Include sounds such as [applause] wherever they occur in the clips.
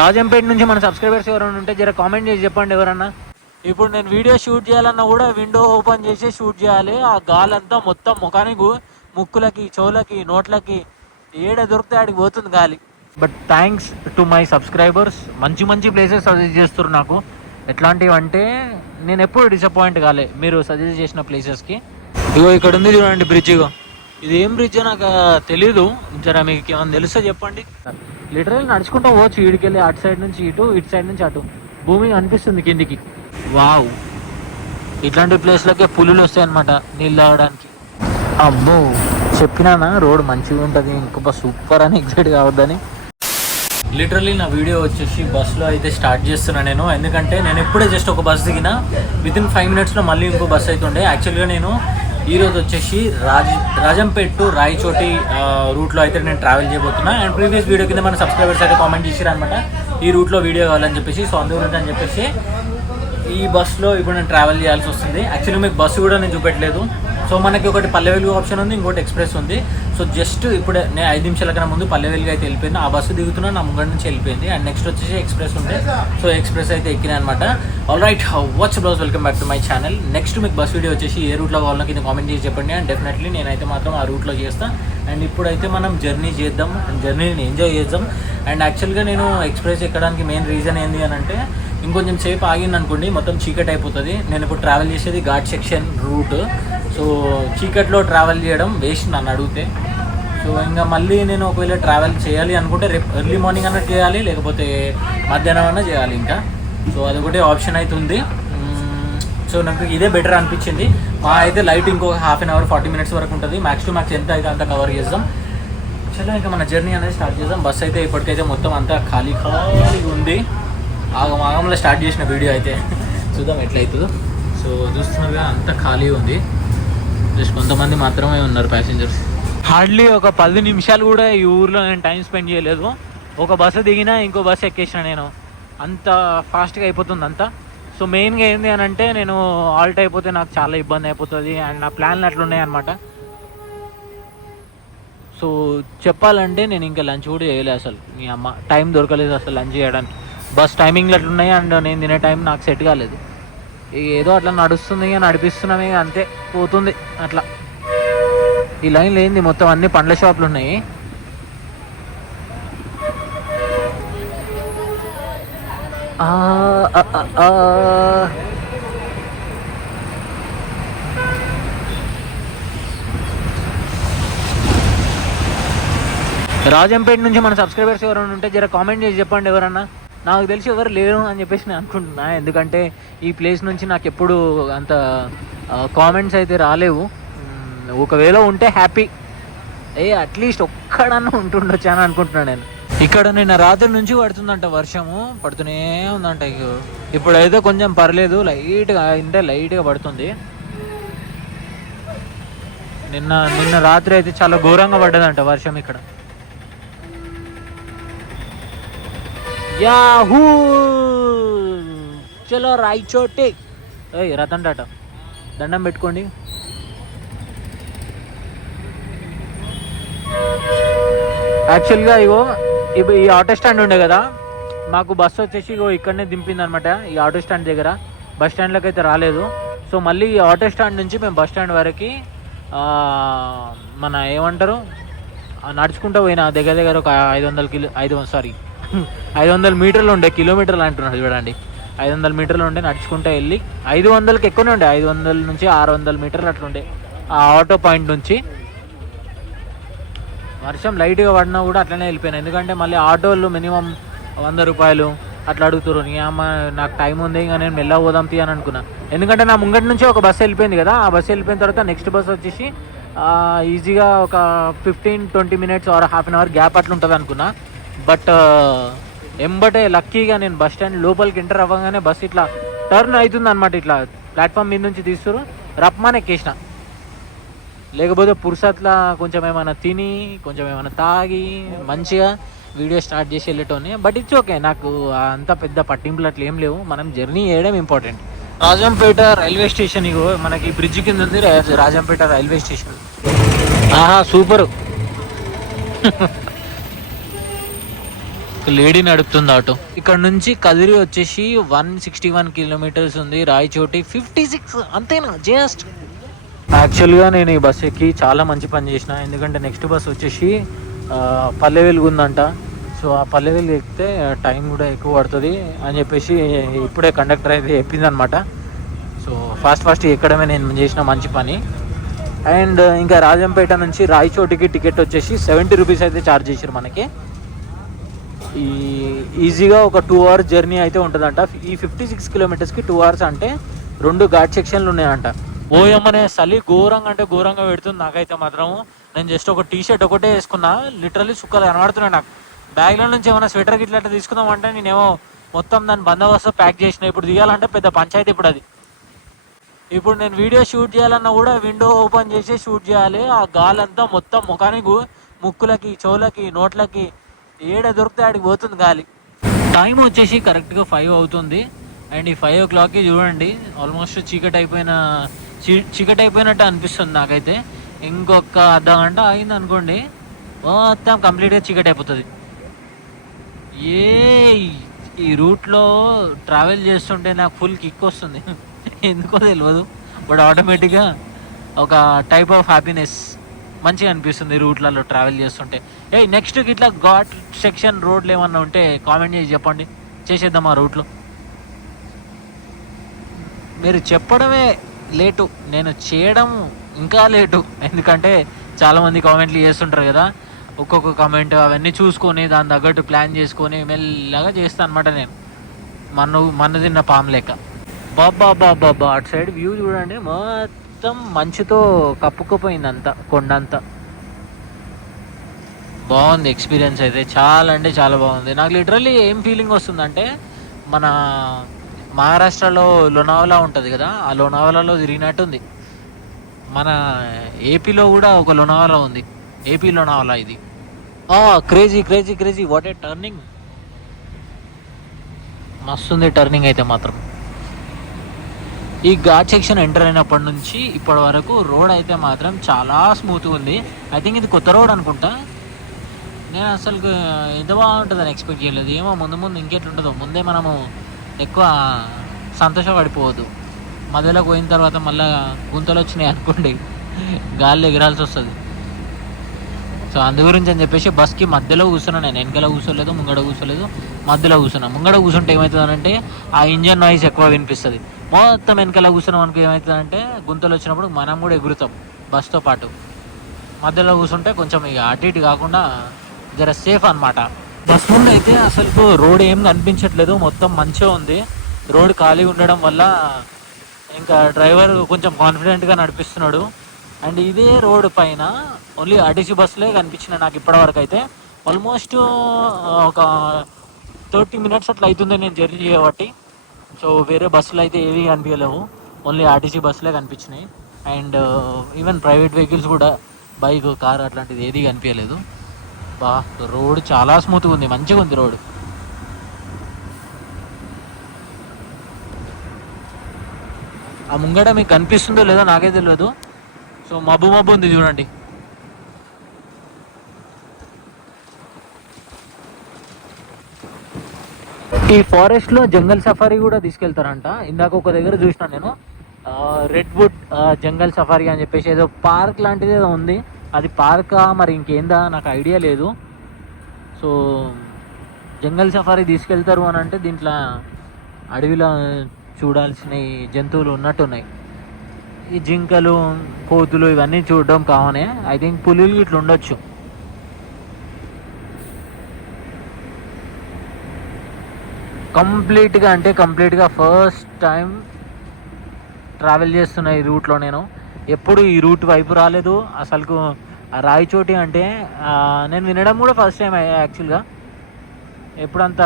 రాజంపేట నుంచి మన సబ్స్క్రైబర్స్ ఎవరైనా ఉంటే జర కామెంట్ చేసి చెప్పండి ఎవరన్నా. ఇప్పుడు నేను వీడియో షూట్ చేయాలన్నా కూడా విండో ఓపెన్ చేసి షూట్ చేయాలి. ఆ గాలంతా మొత్తం ముఖానికి ముక్కులకి చెవులకి నోట్లకి ఏడ దొరికితే ఆడికి పోతుంది గాలి. But thanks to my subscribers మంచి మంచి ప్లేసెస్ సజెస్ట్ చేస్తారు నాకు. ఎట్లాంటివి అంటే నేను ఎప్పుడు డిసప్పాయింట్ కాలే మీరు సజెస్ట్ చేసిన ప్లేసెస్కి ఇగో ఇక్కడ ఉంది చూడండి బ్రిడ్జ్ ఇగో. ఇది ఏం బ్రిడ్జ్ నాకు తెలీదు. జర మీకు ఏమైనా తెలుసా చెప్పండి? లిటరల్ నడుచుకుంటూ పోవచ్చు. ఈడికెళ్ళి అటు సైడ్ నుంచి ఇటు ఇటు సైడ్ నుంచి అటు. భూమి అనిపిస్తుంది కిందికి. వావ్. ఇట్లాంటి ప్లేస్లకే పులులు వస్తాయి అనమాట నీళ్ళు తాగడానికి. అబ్బో చెప్పినానా? రోడ్ మంచిగా ఉంటుంది. ఇంకొక సూపర్ అని ఎగ్జైట్ కావద్దని. లిటరల్లీ నా వీడియో వచ్చేసి బస్సులో అయితే స్టార్ట్ చేస్తున్నా నేను. ఎందుకంటే నేను ఎప్పుడే జస్ట్ ఒక బస్ దిగిన విత్ ఇన్ ఫైవ్ మినిట్స్లో మళ్ళీ ఇంకో బస్ అయితే ఉండే యాక్చువల్గా నేను ఈ రోజు వచ్చేసి రాజ్ రాజంపేట్ రాయచోటి రూట్లో అయితే నేను ట్రావెల్ చేయబోతున్నా. అండ్ ప్రీవియస్ వీడియో కింద మన సబ్స్క్రైబర్స్ అయితే కామెంట్ చేశారు అనమాట ఈ రూట్లో వీడియో కావాలని చెప్పేసి సో అందుగురించి అని చెప్పేసి ఈ బస్సులో ఇప్పుడు నేను ట్రావెల్ చేయాల్సి వస్తుంది. యాక్చువల్లీ మీకు బస్సు కూడా నేను చూపెట్టలేదు. సో మనకి ఒకటి పల్లె వెలుగు ఆప్షన్ ఉంది ఇంకోటి ఎక్స్ప్రెస్ ఉంది. సో జస్ట్ ఇప్పుడు నేను ఐదు నిమిషాల కన్నా ముందు పల్లె వెలుగు అయితే వెళ్ళిపోయింది. ఆ బస్సు దిగుతున్నా నా ముంగడి నుంచి వెళ్ళిపోయింది. అండ్ నెక్స్ట్ వచ్చేసి ఎక్స్ప్రెస్ ఉంది. సో ఎక్స్ప్రెస్ అయితే ఎక్కినా అనమాట all right what's blouse welcome back to my channel next మీకు బస్ వీడియో వచ్చేసి ఏ రూట్లో కావాలో కింద కామెంట్ చేసి చెప్పండి. అండ్ డెఫినెట్లీ నేనైతే మాత్రం ఆ రూట్లో చేస్తాను అండ్ ఇప్పుడైతే మనం జర్నీ చేద్దాం. జర్నీని ఎంజాయ్ చేద్దాం. అండ్ యాక్చువల్గా నేను ఎక్స్ప్రెస్ ఎక్కడానికి మెయిన్ రీజన్ ఏంది అని అంటే ఇంకొంచెం సేపు ఆగింది అనుకోండి మొత్తం చీకటి అయిపోతుంది. నేను ఇప్పుడు ట్రావెల్ చేసేది ఘాట్ సెక్షన్ రూట్ సో చీకట్లో ట్రావెల్ చేయడం వేస్ట్ నన్ను అడిగితే. సో ఇంకా మళ్ళీ నేను ఒకవేళ ట్రావెల్ చేయాలి అనుకుంటే రేపు ఎర్లీ మార్నింగ్ అన్నా చేయాలి లేకపోతే మధ్యాహ్నం అన్నా చేయాలి ఇంకా. సో అది ఒకటే ఆప్షన్ అయితే ఉంది. సో నాకు ఇదే బెటర్ అనిపించింది. మా అయితే లైట్ ఇంకొక half an hour forty minutes వరకు ఉంటుంది. మ్యాక్స్ టు మ్యాక్స్ ఎంత అయితే అంత కవర్ చేద్దాం చలో ఇంకా మన జర్నీ అనేది స్టార్ట్ చేద్దాం. బస్ అయితే ఇప్పటికైతే మొత్తం అంతా ఖాళీ ఖాళీగా ఉంది. ఆగం ఆగంలో స్టార్ట్ చేసిన వీడియో అయితే. [laughs] చూద్దాం ఎట్లయితుందో. సో చూస్తున్నారుగా అంత ఖాళీ ఉంది. జస్ట్ కొంతమంది మాత్రమే ఉన్నారు ప్యాసింజర్స్ హార్డ్లీ ఒక పది నిమిషాలు కూడా ఈ ఊర్లో నేను టైం స్పెండ్ చేయలేదు. ఒక బస్సు దిగినా ఇంకో బస్సు ఎక్కేసిన నేను. అంత ఫాస్ట్గా అయిపోతుంది అంతా. సో మెయిన్గా ఏంది అని అంటే నేను ఆల్ట్ అయిపోతే నాకు చాలా ఇబ్బంది అయిపోతుంది అండ్ నా ప్లాన్లు అట్లున్నాయి అనమాట సో చెప్పాలంటే నేను ఇంకా లంచ్ కూడా చేయలేదు అసలు. మీ అమ్మ టైం దొరకలేదు అసలు లంచ్ చేయడానికి. బస్ టైమింగ్లు అట్లున్నాయి అండ్ నేను తినే టైం నాకు సెట్ కాలేదు. ఇక ఏదో అట్లా నడుస్తుంది ఇక నడిపిస్తున్నామే ఇక అంతే పోతుంది అట్లా. ఈ లైన్ లేనిది మొత్తం అన్ని పండ్ల షాపులు ఉన్నాయి? రాజంపేట నుంచి మన సబ్స్క్రైబర్స్ ఎవరైనా ఉంటే జర కామెంట్ చేసి చెప్పండి ఎవరన్నా. నాకు తెలిసి ఎవరు లేరు అని చెప్పేసి నేను అనుకుంటున్నా. ఎందుకంటే ఈ ప్లేస్ నుంచి నాకు ఎప్పుడు అంత కామెంట్స్ అయితే రాలేవు. ఒకవేళ ఉంటే హ్యాపీ. ఏ అట్లీస్ట్ ఒక్కడన్నా ఉంటుండొచ్చు అని అనుకుంటున్నాను నేను. ఇక్కడ నిన్న రాత్రి నుంచి పడుతుందంట వర్షము. పడుతూనే ఉందంట ఇప్పుడైతే కొంచెం పర్లేదు. లైట్గా అంటే లైట్గా పడుతుంది. నిన్న నిన్న రాత్రి అయితే చాలా ఘోరంగా పడ్డదంట వర్షం ఇక్కడ. యాహూ చలో రాయిచోటి ఏయ్ రతన్ టాటా దండం పెట్టుకోండి యాక్చువల్గా ఇగో ఇప్పుడు ఈ ఆటో స్టాండ్ ఉండే కదా మాకు బస్సు వచ్చేసి ఇగో ఇక్కడనే దింపింది అనమాట ఈ ఆటో స్టాండ్ దగ్గర. బస్ స్టాండ్లోకి అయితే రాలేదు. సో మళ్ళీ ఈ ఆటో స్టాండ్ నుంచి మేము బస్ స్టాండ్ వరకు మన ఏమంటారు నడుచుకుంటూ పోయినా దగ్గర దగ్గర ఒక ఐదు వందల కిలో ఐదు సారీ ఐదు వందల మీటర్లు ఉండే కిలోమీటర్లు అంటున్నాడు చూడండి. ఐదు వందల మీటర్లు ఉండే నడుచుకుంటూ వెళ్ళి ఐదు వందలకి ఎక్కువనే ఉండే. ఐదు వందల నుంచి ఆరు వందల మీటర్లు అట్లుండే ఆ ఆటో పాయింట్ నుంచి వర్షం లైట్గా పడినా కూడా అట్లనే వెళ్ళిపోయినాయి ఎందుకంటే మళ్ళీ ఆటోలు మినిమం వంద రూపాయలు అట్లా అడుగుతారు నీ అమ్మ నాకు టైం ఉంది ఇంకా నేను మెల్ల పోదాం తీ అని అనుకున్నా. ఎందుకంటే నా ముంగటి నుంచి ఒక బస్సు వెళ్ళిపోయింది కదా. ఆ బస్సు వెళ్ళిపోయిన తర్వాత నెక్స్ట్ బస్ వచ్చేసి ఈజీగా ఒక fifteen twenty minutes or half an hour gap అట్లా ఉంటుంది అనుకున్నా. బట్ ఎంబటే లక్కీగా నేను బస్ స్టాండ్ లోపలికి ఎంటర్ అవ్వగానే బస్ ఇట్లా టర్న్ అవుతుంది అనమాట ఇట్లా. ప్లాట్ఫామ్ మీద నుంచి తీస్తారు రప్మాన్ ఎక్కేసిన లేకపోతే పురుసత్లా కొంచెం ఏమైనా తిని కొంచెం ఏమైనా తాగి మంచిగా వీడియో స్టార్ట్ చేసి వెళ్ళేటోని బట్ ఇట్స్ ఓకే నాకు అంత పెద్ద పట్టింపులు అట్లా ఏం లేవు. మనం జర్నీ చేయడం ఇంపార్టెంట్. రాజంపేట రైల్వే స్టేషన్ ఇగో మనకి బ్రిడ్జ్ కింద ఉంది రాజంపేట రైల్వే స్టేషన్. ఆహా సూపరు. లేడీ నడుపుతుంది ఆటో ఇక్కడ నుంచి కదిరి వచ్చేసి వన్ సిక్స్టీ వన్ కిలోమీటర్స్ ఉంది. Rayachoti fifty six. అంతేనా? జస్ట్. యాక్చువల్గా నేను ఈ బస్ ఎక్కి చాలా మంచి పని చేసిన. ఎందుకంటే నెక్స్ట్ బస్ వచ్చేసి పల్లె వెలుగుందంట సో ఆ పల్లె వెలుగు ఎక్కితే టైం కూడా ఎక్కువ పడుతుంది అని చెప్పేసి ఇప్పుడే కండక్టర్ అయితే చెప్పింది అనమాట సో ఫాస్ట్ ఫాస్ట్ ఎక్కడమే నేను చేసిన మంచి పని. అండ్ ఇంకా రాజంపేట నుంచి రాయచోటికి టికెట్ వచ్చేసి సెవెంటీ రూపీస్ అయితే ఛార్జ్ చేశారు మనకి. ఈ ఈజీగా ఒక టూ అవర్స్ జర్నీ అయితే ఉంటుందంట. ఈ ఫిఫ్టీ సిక్స్ కిలోమీటర్స్కి టూ అవర్స్ అంటే రెండు ఘాట్ సెక్షన్లు ఉన్నాయంట. ఓయమ్మనే చలి ఘోరంగా అంటే ఘోరంగా పెడుతుంది నాకైతే మాత్రం. నేను జస్ట్ ఒక టీ షర్ట్ ఒకటే వేసుకున్నా. లిటరలీ సుక్కలు కనబడుతున్నాయి నాకు. బ్యాగ్లో నుంచి ఏమైనా స్వెటర్ గిట్ల తీసుకుందాం తీసుకుందామంటే నేనేమో మొత్తం దాని బందోబస్తు ప్యాక్ చేసిన. ఇప్పుడు దిగాలంటే పెద్ద పంచాయతీ ఇప్పుడు అది. ఇప్పుడు నేను వీడియో షూట్ చేయాలన్నా కూడా విండో ఓపెన్ చేసి షూట్ చేయాలి. ఆ గాలంతా మొత్తం ముఖానికి ముక్కులకి చెవులకి నోట్లకి ఏడ దొరికితే ఆడికి పోతుంది గాలి. టైం వచ్చేసి కరెక్ట్గా ఫైవ్ అవుతుంది. అండ్ ఈ ఫైవ్ ఓ క్లాక్కి చూడండి ఆల్మోస్ట్ చీకటి అయిపోయిన చీ- చీకటి అయిపోయినట్టు అనిపిస్తుంది నాకైతే. ఇంకొక అర్ధ గంట అయింది అనుకోండి మొత్తం కంప్లీట్గా చీకటి అయిపోతుంది ఏ ఈ రూట్లో ట్రావెల్ చేస్తుంటే నాకు ఫుల్ కిక్ వస్తుంది. [laughs] ఎందుకో తెలియదు బట్ ఆటోమేటిక్గా ఒక టైప్ ఆఫ్ హ్యాపీనెస్ మంచిగా అనిపిస్తుంది రూట్లలో ట్రావెల్ చేస్తుంటే. ఏ నెక్స్ట్ ఇట్లా ఘాట్ సెక్షన్ రోడ్లు ఏమన్నా ఉంటే కామెంట్ చేసి చెప్పండి. చేసేద్దాం ఆ రూట్లో మీరు చెప్పడమే లేటు నేను చేయడం ఇంకా లేటు. ఎందుకంటే చాలామంది కామెంట్లు చేస్తుంటారు కదా. ఒక్కొక్క కామెంట్ అవన్నీ చూసుకొని దాని తగ్గట్టు ప్లాన్ చేసుకొని మెల్లగా చేస్తాను అనమాట నేను. మన్ను మన్ను తిన్న పాము లెక్క. బాబా బాబా అటు సైడ్ వ్యూ చూడండి. మొత్తం మొత్తం మంచుతో కప్పుకుపోయింది అంతా కొండంతా. బాగుంది ఎక్స్పీరియన్స్ అయితే. చాలా అంటే చాలా బాగుంది. నాకు లిటరల్లీ ఏం ఫీలింగ్ వస్తుందంటే మన మహారాష్ట్రలో లోనావలా ఉంటుంది కదా ఆ లోనావలాలో తిరిగినట్టుంది. మన ఏపీలో కూడా ఒక లోనావలా ఉంది. ఏపీ లోనావలా ఇది. Crazy crazy crazy what a turning మస్తుంది టర్నింగ్ అయితే మాత్రం. ఈ ఘాట్ సెక్షన్ ఎంటర్ అయినప్పటి నుంచి ఇప్పటి వరకు రోడ్ అయితే మాత్రం చాలా స్మూత్గా ఉంది. ఐ థింక్ ఇది కొత్త రోడ్ అనుకుంటా. నేను అసలు ఎంత బాగుంటుందని ఎక్స్పెక్ట్ చేయలేదు. ఏమో ముందు ముందు ఇంకెట్లుంటుందో. ముందే మనము ఎక్కువ సంతోషపడిపోవద్దు. మధ్యలో పోయిన తర్వాత మళ్ళీ గుంతలు వచ్చినాయి అనుకోండి గాల్లో ఎగరాల్సి వస్తుంది. సో అందు గురించి అని చెప్పేసి బస్కి మధ్యలో కూర్చున్నా నేను. వెనకాల కూర్చోలేదు ముంగడ కూర్చోలేదు మధ్యలో కూర్చున్నా. ముంగడ కూర్చుంటే ఏమవుతుందంటే ఆ ఇంజన్ నాయిస్ ఎక్కువ వినిపిస్తుంది. మొత్తం వెనకాల కూర్చున్నాం మనకు ఏమవుతుందంటే గుంతలు వచ్చినప్పుడు మనం కూడా ఎగురుతాం బస్తో పాటు. మధ్యలో కూర్చుంటే కొంచెం ఇక అటు ఇటు కాకుండా జర సేఫ్ అనమాట బస్ ముందు అయితే అసలు రోడ్ ఏం కనిపించట్లేదు. మొత్తం మంచిగా ఉంది. రోడ్ ఖాళీ ఉండడం వల్ల ఇంకా డ్రైవర్ కొంచెం కాన్ఫిడెంట్గా నడిపిస్తున్నాడు. అండ్ ఇదే రోడ్ పైన ఓన్లీ ఆర్టీసీ బస్సులే కనిపించినాయి నాకు ఇప్పటివరకు అయితే. ఆల్మోస్ట్ ఒక థర్టీ మినిట్స్ అట్లా అవుతుంది నేను జర్నీ చేయబట్టి. సో వేరే బస్సులు అయితే ఏవి కనిపించలేవు. ఓన్లీ ఆర్టీసీ బస్సులే కనిపించినాయి. అండ్ ఈవెన్ ప్రైవేట్ వెహికల్స్ కూడా బైక్ కార్ అట్లాంటిది ఏది కనిపించలేదు. బా రోడ్ చాలా స్మూత్గా ఉంది. మంచిగా ఉంది రోడ్. ఆ ముంగడ మీకు కనిపిస్తుందో లేదో నాకే తెలియదు సో మబ్బు మబ్బు ఉంది చూడండి. ఈ ఫారెస్ట్లో జంగల్ సఫారీ కూడా తీసుకెళ్తారంట. ఇందాక ఒక దగ్గర చూసిన నేను. రెడ్ వుడ్ జంగల్ సఫారీ అని చెప్పేసి ఏదో పార్క్ లాంటిది ఏదో ఉంది. అది పార్కా మరి ఇంకేందా? నాకు ఐడియా లేదు. సో జంగల్ సఫారీ తీసుకెళ్తారు అని అంటే దీంట్లో అడవిలో చూడాల్సిన జంతువులు జంతువులు ఉన్నట్టున్నాయి. ఈ జింకలు కోతులు ఇవన్నీ చూడడం కావనే ఐ థింక్ పులులు ఇట్లా ఉండొచ్చు. కంప్లీట్గా అంటే కంప్లీట్గా ఫస్ట్ టైం ట్రావెల్ చేస్తున్న ఈ రూట్లో నేను. ఎప్పుడు ఈ రూట్ వైపు రాలేదు. అసలుకు రాయచోటి అంటే నేను వినడం కూడా ఫస్ట్ టైం యాక్చువల్గా. ఎప్పుడంత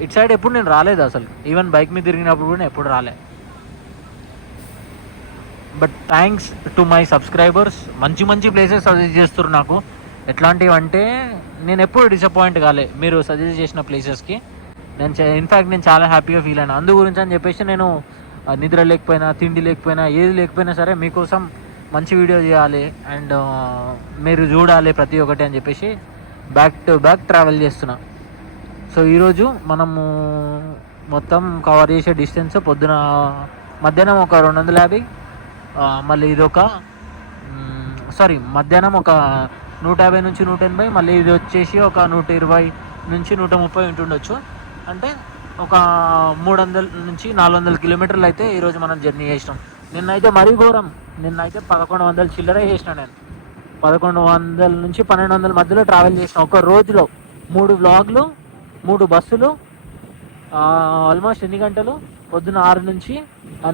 ఇటు సైడ్ ఎప్పుడు నేను రాలేదు అసలు. ఈవెన్ బైక్ మీద తిరిగినప్పుడు కూడా నేను ఎప్పుడు రాలే. But thanks to my subscribers. మంచి మంచి ప్లేసెస్ సజెస్ట్ చేస్తారు నాకు. ఎట్లాంటివి అంటే నేను ఎప్పుడు డిసప్పాయింట్ కాలే మీరు సజెస్ట్ చేసిన ప్లేసెస్కి. నేను ఇన్ఫ్యాక్ట్ నేను చాలా హ్యాపీగా ఫీల్ అయినా. అందు గురించి అని చెప్పేసి నేను నిద్ర లేకపోయినా తిండి లేకపోయినా ఏది లేకపోయినా సరే మీకోసం మంచి వీడియో చేయాలి. అండ్ మీరు చూడాలి ప్రతి ఒక్కటి అని చెప్పేసి బ్యాక్ టు బ్యాక్ ట్రావెల్ చేస్తున్నా. సో ఈరోజు మనము మొత్తం కవర్ చేసే డిస్టెన్స్ పొద్దున మధ్యాహ్నం ఒక రెండు వందల యాభై మళ్ళీ ఇది ఒక సారీ మధ్యాహ్నం ఒక నూట యాభై నుంచి నూట ఎనభై మళ్ళీ ఇది వచ్చేసి ఒక నూట ఇరవై నుంచి నూట ముప్పై ఉంటుండొచ్చు. అంటే ఒక మూడు వందల నుంచి నాలుగు వందల కిలోమీటర్లు అయితే ఈరోజు మనం జర్నీ చేసినాం. నిన్నైతే మరీ ఘోరం. నిన్నైతే పదకొండు వందల చిల్లరే చేసిన నేను. పదకొండు వందల నుంచి పన్నెండు వందల మధ్యలో ట్రావెల్ చేసిన. ఒక రోజులో మూడు వ్లాగ్లు మూడు బస్సులు ఆల్మోస్ట్ ఎన్ని గంటలు? పొద్దున ఆరు నుంచి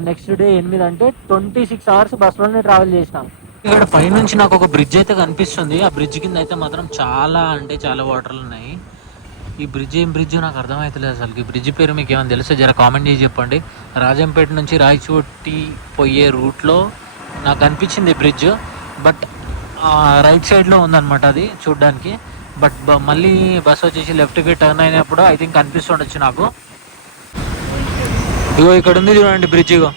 నెక్స్ట్ డే ఎనిమిది అంటే ట్వంటీ సిక్స్ అవర్స్ బస్సులోనే ట్రావెల్ చేసినాం. ఇక్కడ పైనుంచి నాకు ఒక బ్రిడ్జ్ అయితే కనిపిస్తుంది. ఆ బ్రిడ్జ్ కింద అయితే మాత్రం చాలా అంటే చాలా వాటర్లు ఉన్నాయి. ఈ బ్రిడ్జ్ ఏం బ్రిడ్జ్? నాకు అర్థమవుతలేదు అసలు. ఈ బ్రిడ్జ్ పేరు మీకు ఏమైనా తెలిస్తే జర కామెంట్ చేసి చెప్పండి. రాజంపేట నుంచి రాయచోటి పోయే రూట్లో నాకు అనిపించింది బ్రిడ్జ్. బట్ రైట్ సైడ్లో ఉందన్నమాట అది చూడ్డానికి. బట్ బ- మళ్ళీ బస్ వచ్చేసి లెఫ్ట్కి టర్న్ అయినప్పుడు ఐ థింక్ కనిపిస్తుండొచ్చు నాకు. ఇగో ఇక్కడ ఉంది చూడండి బ్రిడ్జ్ ఇగో.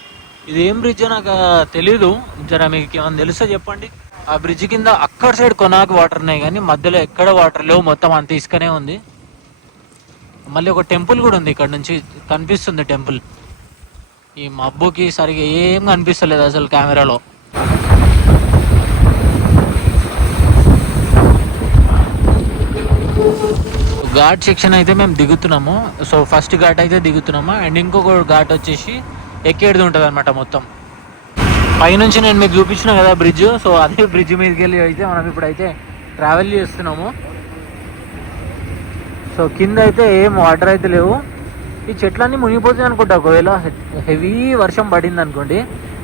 ఇది ఏం బ్రిడ్జ్ నాకు తెలీదు. జర మీకు ఏమైనా తెలుసా చెప్పండి? ఆ బ్రిడ్జ్ కింద అక్కడ సైడ్ కొనాకు వాటర్ ఉన్నాయి కానీ మధ్యలో ఎక్కడ వాటర్ లేవు మొత్తం అంత ఇసుకనే ఉంది. మళ్ళీ ఒక టెంపుల్ కూడా ఉంది ఇక్కడ నుంచి కనిపిస్తుంది టెంపుల్. ఈ మబ్బుకి సరిగా ఏం కనిపిస్తలేదు అసలు కెమెరాలో. ఘాట్ సెక్షన్ అయితే మేము దిగుతున్నాము. సో ఫస్ట్ ఘాట్ అయితే దిగుతున్నాము. అండ్ ఇంకొక ఘాట్ వచ్చేసి ఎక్కేది ఉంటుంది అనమాట మొత్తం. పైనుంచి నేను మీకు చూపించిన కదా బ్రిడ్జ్. సో అదే బ్రిడ్జ్ మీదకి వెళ్ళి అయితే మనం ఇప్పుడైతే ట్రావెల్ చేస్తున్నాము. సో కింద అయితే ఏం వాటర్ అయితే లేవు. ఈ చెట్లన్నీ మునిగిపోతాయి అనుకుంటా. ఒకవేళ హెవీ వర్షం పడింది అనుకోండి.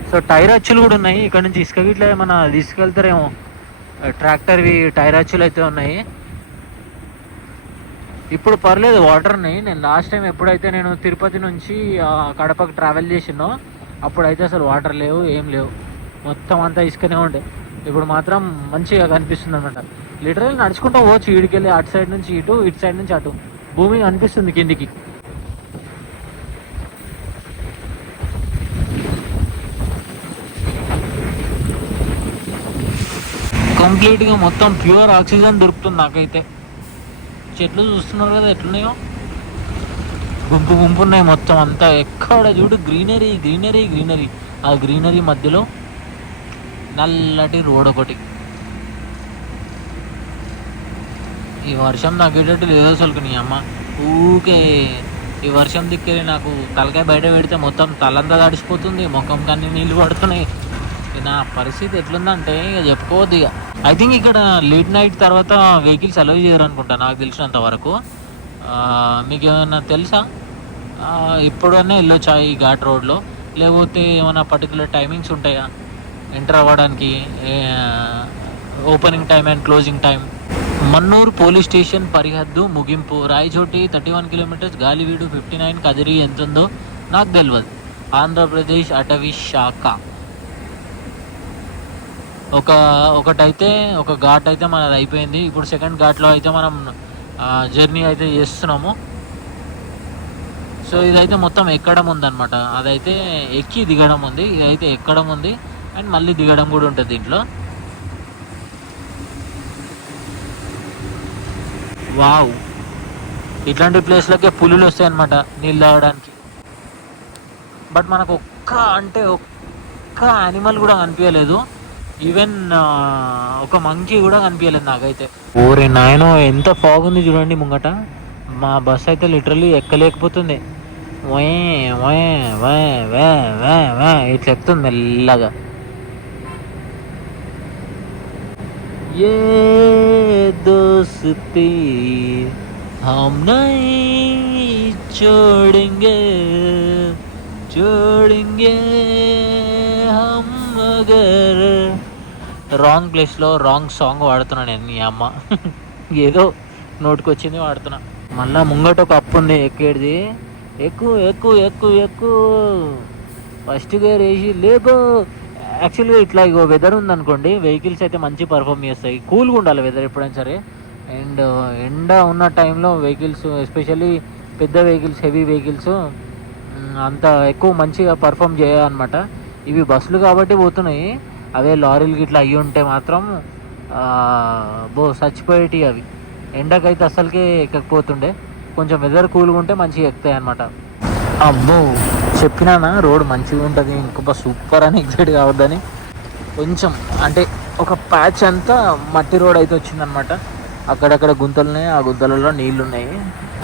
సో టైర్ అచ్చులు కూడా ఉన్నాయి. ఇక్కడ నుంచి ఇసుక గిట్ల ఏమన్నా తీసుకెళ్తారేమో. ట్రాక్టర్వి టైర్ అచ్చులు అయితే ఉన్నాయి. ఇప్పుడు పర్లేదు వాటర్ ఉన్నాయి. నేను లాస్ట్ టైం ఎప్పుడైతే నేను తిరుపతి నుంచి కడపకు ట్రావెల్ చేసినో అప్పుడైతే అసలు వాటర్ లేవు ఏం లేవు. మొత్తం అంతా ఇసుకనే ఉండే. ఇప్పుడు మాత్రం మంచిగా కనిపిస్తుంది అనమాట లిటరల్ నడుచుకుంటూ పోవచ్చు ఈడికెళ్ళి అటు సైడ్ నుంచి ఇటు ఇటు సైడ్ నుంచి అటు. భూమి అనిపిస్తుంది కిందికి. కంప్లీట్గా మొత్తం ప్యూర్ ఆక్సిజన్ దొరుకుతుంది నాకైతే. చెట్లు చూస్తున్నారు కదా ఎట్లున్నాయో? గుంపు గుంపు ఉన్నాయి మొత్తం అంతా. ఎక్కడ చూడు గ్రీనరీ గ్రీనరీ గ్రీనరీ ఆ గ్రీనరీ మధ్యలో నల్లటి రోడ్ ఒకటి. ఈ వర్షం తగ్గేటట్టు లేదు అసలు నీ అమ్మ. ఊకే ఈ వర్షం దిక్కెళ్ళి నాకు తలకాయ బయట పెడితే మొత్తం తలంతా తడిసిపోతుంది ముఖం కానీ నీళ్ళు పడుతున్నాయి. నా పరిస్థితి ఎట్లుందంటే ఇక చెప్పుకోవద్దు ఇక. ఐ థింక్ ఇక్కడ లేట్ నైట్ తర్వాత వెహికల్స్ అలౌ చేయరు అనుకుంటా నాకు తెలిసినంత వరకు. మీకు ఏమైనా తెలుసా? ఆ, ఇప్పుడనే వెళ్ళొచ్చా ఈ ఘాట్ రోడ్లో. లేకపోతే ఏమైనా పర్టికులర్ టైమింగ్స్ ఉంటాయా? ఎంటర్ అవ్వడానికి opening time and closing time Mannur police station పరిహద్దు ముగింపు. Rayachoti thirty one kilometres Galiveedu fifty nine Kadiri ఎంత ఉందో నాకు తెలియదు ఆంధ్రప్రదేశ్ అటవీ శాఖ. ఒక ఒకటైతే ఒక ఘాట్ అయితే మనది అయిపోయింది. ఇప్పుడు సెకండ్ ఘాట్లో అయితే మనం జర్నీ అయితే చేస్తున్నాము. సో ఇదైతే మొత్తం ఎక్కడం ఉందన్నమాట. అదైతే ఎక్కి దిగడం ఉంది. ఇదైతే ఎక్కడం ఉంది. అండ్ మళ్ళీ దిగడం కూడా ఉంటుంది దీంట్లో. వావ్. ఇట్లాంటి ప్లేస్లకే పులులు వస్తాయి అనమాట నీళ్ళు తాగడానికి. బట్ మనకు ఒక్క అంటే ఒక్క యానిమల్ కూడా కనిపించలేదు. ఈవెన్ ఒక మంకీ కూడా కనిపించలేదు నాకైతే. ఓరే నాయనో ఎంత ఫాగ్ ఉంది చూడండి ముంగట. మా బస్ అయితే లిటరలీ ఎక్కలేకపోతుంది. వే వే వే వే వే వే ఇట్లా ఎక్కుతుంది మెల్లగా. ये दोस्ती हम नहीं छोड़ेंगे छोड़ेंगे हम मगर రాంగ్ ప్లేస్లో రాంగ్ సాంగ్ వాడుతున్నా నేను మీ అమ్మ ఏదో నోటికి వచ్చింది వాడుతున్నా మళ్ళా ముంగట ఒక అప్పు ఉంది ఎక్కేది ఎక్కువ ఎక్కువ ఎక్కువ ఎక్కువ ఫస్ట్ గేర్ వేసి లేకో యాక్చువల్గా ఇట్లా ఇగో వెదర్ ఉందనుకోండి వెహికల్స్ అయితే మంచి పర్ఫామ్ చేస్తాయి కూల్గా ఉండాలి వెదర్ ఎప్పుడైనా సరే అండ్ ఎండ ఉన్న టైంలో వెహికల్స్ ఎస్పెషల్లీ పెద్ద వెహికల్స్ హెవీ వెహికల్స్ అంత ఎక్కువ మంచిగా పర్ఫామ్ చేయాలన్నమాట ఇవి బస్సులు కాబట్టి పోతున్నాయి. అవే లారీలు గిట్లా అయ్యి ఉంటే మాత్రం బో చచ్చిపోయేటి అవి. ఎండకైతే అసలుకే ఎక్కకపోతుండే. కొంచెం వెదర్ కూల్గా ఉంటే మంచిగా ఎక్కుతాయి అనమాట అబ్బో చెప్పినానా? రోడ్ మంచిగా ఉంటుంది. ఇంకొక సూపర్ అని ఎగ్జైట్ కావద్దని. కొంచెం అంటే ఒక ప్యాచ్ అంతా మట్టి రోడ్ అయితే వచ్చిందనమాట అక్కడక్కడ గుంతలు ఉన్నాయి ఆ గుంతలలో నీళ్ళు ఉన్నాయి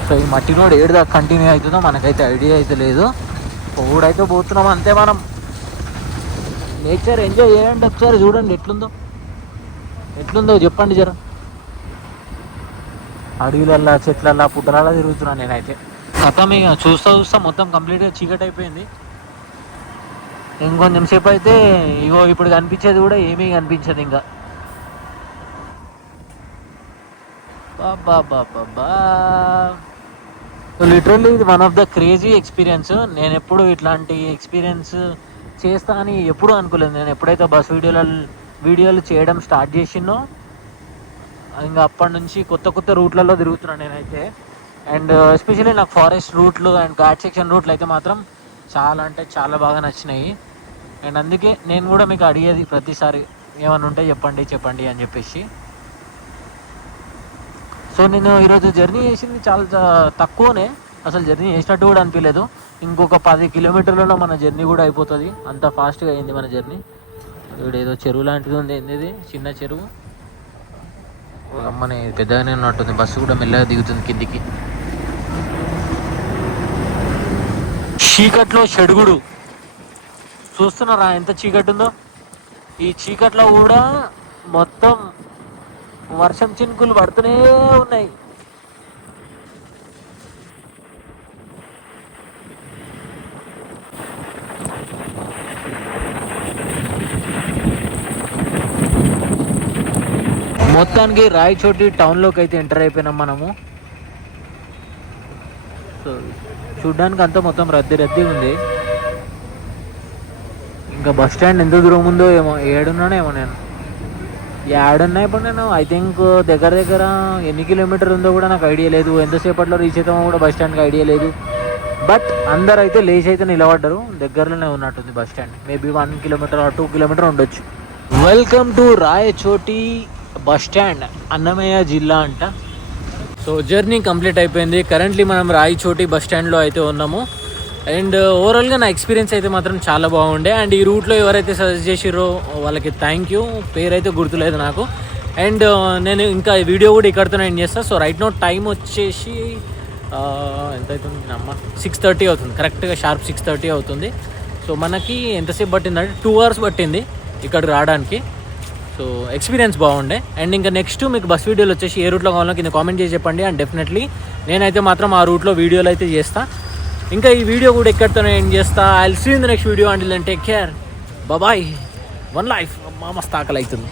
సో ఈ మట్టి రోడ్ ఏడు దాకా కంటిన్యూ అవుతుందో మనకైతే ఐడియా అయితే లేదు. పోవుడైతే పోతున్నాం అంతే మనం. నేచర్ ఎంజాయ్ చేయండి ఒకసారి చూడండి ఎట్లుందో. ఎట్లుందో చెప్పండి జర. అడవిలల్లా చెట్లల్లా పుట్టలల్లా తిరుగుతున్నాను నేనైతే. కథం ఇక చూస్తా చూస్తా మొత్తం కంప్లీట్గా చీకటి అయిపోయింది. ఇంకొంచెం సేపు అయితే ఇగో ఇప్పుడు కనిపించేది కూడా ఏమీ కనిపించదు ఇంకా. లిటరల్లీ ఇది one of the crazy experience నేను ఎప్పుడు ఇట్లాంటి ఎక్స్పీరియన్స్ చేస్తా అని ఎప్పుడూ అనుకోలేదు. నేను ఎప్పుడైతే బస్ వీడియోలు వీడియోలు చేయడం స్టార్ట్ చేసినో ఇంకా అప్పటి నుంచి కొత్త కొత్త రూట్లలో తిరుగుతున్నాను నేనైతే. అండ్ ఎస్పెషల్లీ uh, నాకు ఫారెస్ట్ రూట్లు అండ్ ఘాట్ సెక్షన్ రూట్లు అయితే మాత్రం చాలా అంటే చాలా బాగా నచ్చినాయి. అండ్ అందుకే నేను కూడా మీకు అడిగేది ప్రతిసారి ఏమైనా ఉంటే చెప్పండి చెప్పండి అని చెప్పేసి. సో నేను ఈరోజు జర్నీ చేసింది చాలా తక్కువనే. అసలు జర్నీ చేసినట్టు కూడా అనిపించలేదు ఇంకొక పది కిలోమీటర్లలో మన జర్నీ కూడా అయిపోతుంది. అంత ఫాస్ట్గా అయింది మన జర్నీ. ఇక్కడ ఏదో చెరువు లాంటిది ఉంది. ఏంది చిన్న చెరువు. అమ్మని పెద్దగానే ఉన్నట్టుంది. బస్సు కూడా మెల్లగా దిగుతుంది కిందికి. చీకట్లో చెడుగుడు చూస్తున్నారా ఎంత చీకటి ఉందో? ఈ చీకట్లో కూడా మొత్తం వర్షం చినుకులు పడుతూనే ఉన్నాయి. మొత్తానికి రాయచోటి టౌన్లోకి అయితే ఎంటర్ అయిపోయినాం మనము. సో చూడ్డానికి అంతా మొత్తం రద్దీ రద్దీ ఉంది. ఇంకా బస్ స్టాండ్ ఎంత దూరం ఉందో ఏమో ఏడున్నానో ఏమో నేను. ఏడున్నాయి ఇప్పుడు నేను. ఐ థింక్ దగ్గర దగ్గర ఎన్ని కిలోమీటర్ ఉందో కూడా నాకు ఐడియా లేదు. ఎంతసేపట్లో రీచ్ అవుతామో కూడా బస్ స్టాండ్కి ఐడియా లేదు. బట్ అందరు అయితే లేచి అయితే నిలబడ్డారు. దగ్గరలోనే ఉన్నట్టుంది bus stand maybe one kilometre two kilometre ఉండొచ్చు. Welcome to Rayachoti bus stand Annamayya జిల్లా అంట. సో జర్నీ కంప్లీట్ అయిపోయింది. కరెంట్లీ మనం రాయచోటి బస్ స్టాండ్లో అయితే ఉన్నాము. అండ్ ఓవరాల్గా uh, నా ఎక్స్పీరియన్స్ అయితే మాత్రం చాలా బాగుండే. అండ్ ఈ రూట్లో ఎవరైతే సజెస్ట్ చేసిరో వాళ్ళకి థ్యాంక్ యూ పేరు అయితే గుర్తులేదు నాకు. అండ్ uh, నేను ఇంకా వీడియో కూడా ఇక్కడితో ఎండ్ చేస్తాను సో రైట్ నో టైం వచ్చేసి uh, ఎంత అవుతుంది అమ్మ? సిక్స్ థర్టీ అవుతుంది. కరెక్ట్గా షార్ప్ సిక్స్ థర్టీ అవుతుంది. సో మనకి ఎంతసేపు పట్టిందంటే టూ అవర్స్ పట్టింది ఇక్కడ రావడానికి. సో ఎక్స్పీరియన్స్ బాగుండే. అండ్ ఇంకా నెక్స్ట్ మీకు బస్ వీడియోలు వచ్చేసి ఏ రూట్లో కావాలో కింద కామెంట్ చేసి చెప్పండి. అండ్ డెఫినెట్లీ నేనైతే మాత్రం ఆ రూట్లో వీడియోలు అయితే చేస్తాను ఇంకా ఈ వీడియో కూడా ఎక్కడితోనే ఏం చేస్తా. I see in the next video and take care bye one life మా మస్తు ఆకలి అవుతుంది